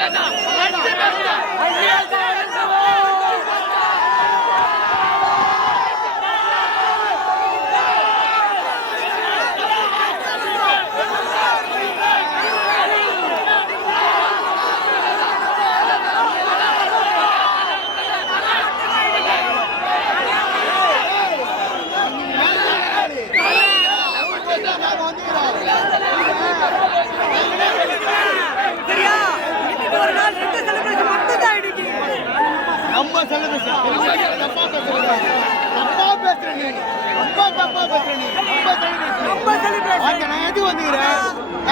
வேலை தான் சொல்ல பேசு தப்பா பேசுறீங்க. தப்பா பேசுற நீ தப்பா தப்பா பேசுற நீ ரொம்ப சொல்லி பேசுற ஓகே நான் எது வந்துக்கிறேன்?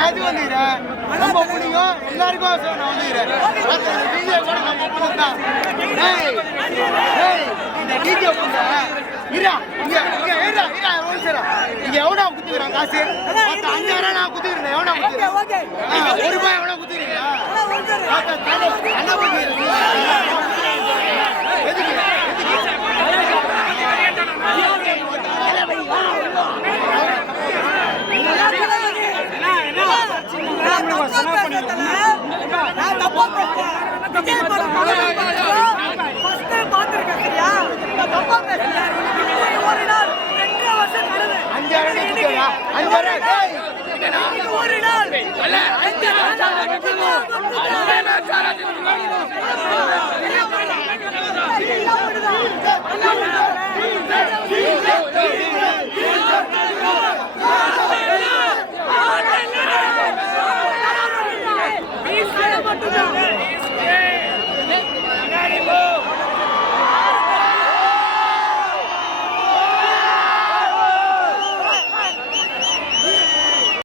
எது வந்துக்கிறேன்? ரொம்ப பிடிக்கும். எல்லாருக்கும் சோ நான் வந்துக்கிறேன். டிஜே கூட நம்ம டேய் டேய் இந்த டிஜே கூட இரா இங்க இங்க இரா இரா ஒரு சேரா இங்க எவ்வளவு குத்துக்கிறான் காசு? மொத்தம் அஞ்சாயிரம் நான் குத்துக்கிறேன் எவ்வளவு குத்துக்கிறேன் ஆ, ஒரு ரூபாய் எவ்வளவு குத்துக்கிறீங்க ஓகே தலை அண்ணா குத்துக்கிறேன் அஞ்சாயிரம் குத்துக்கிறா